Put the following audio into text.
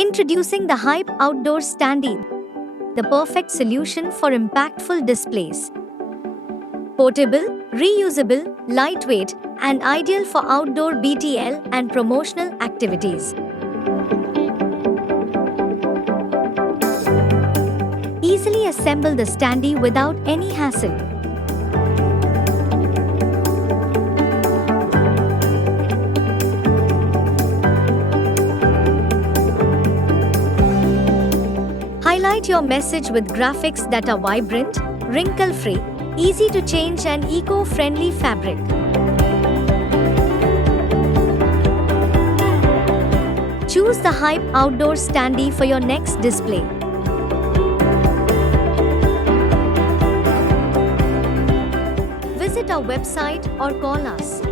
Introducing the Hype Outdoor Standee, the perfect solution for impactful displays. Portable, reusable, lightweight, and ideal for outdoor BTL and promotional activities. Easily assemble the Standee without any hassle. Highlight your message with graphics that are vibrant, wrinkle-free, easy to change and eco-friendly fabric. Choose the Hype Outdoor Standee for your next display. Visit our website or call us.